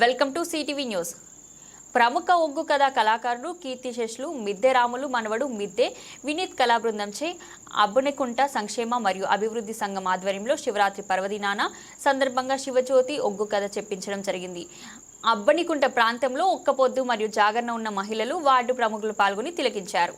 Welcome to CTV news. ప్రముఖ ఒగ్గు కథా కళాకారుడు కీర్తిశేషులు మిద్దె రాములు మనవడు మిద్దె వినీత్ కళా బృందంచే అబ్బనికుంట సంక్షేమ మరియు అభివృద్ధి సంఘం ఆధ్వర్యంలో శివరాత్రి పర్వదినాన సందర్భంగా శివజ్యోతి ఒగ్గు కథ చెప్పించడం జరిగింది. అబ్బనికుంట ప్రాంతంలో ఒక్కపొద్దు మరియు జాగరణ ఉన్న మహిళలు వార్డు ప్రముఖులు పాల్గొని తిలకించారు.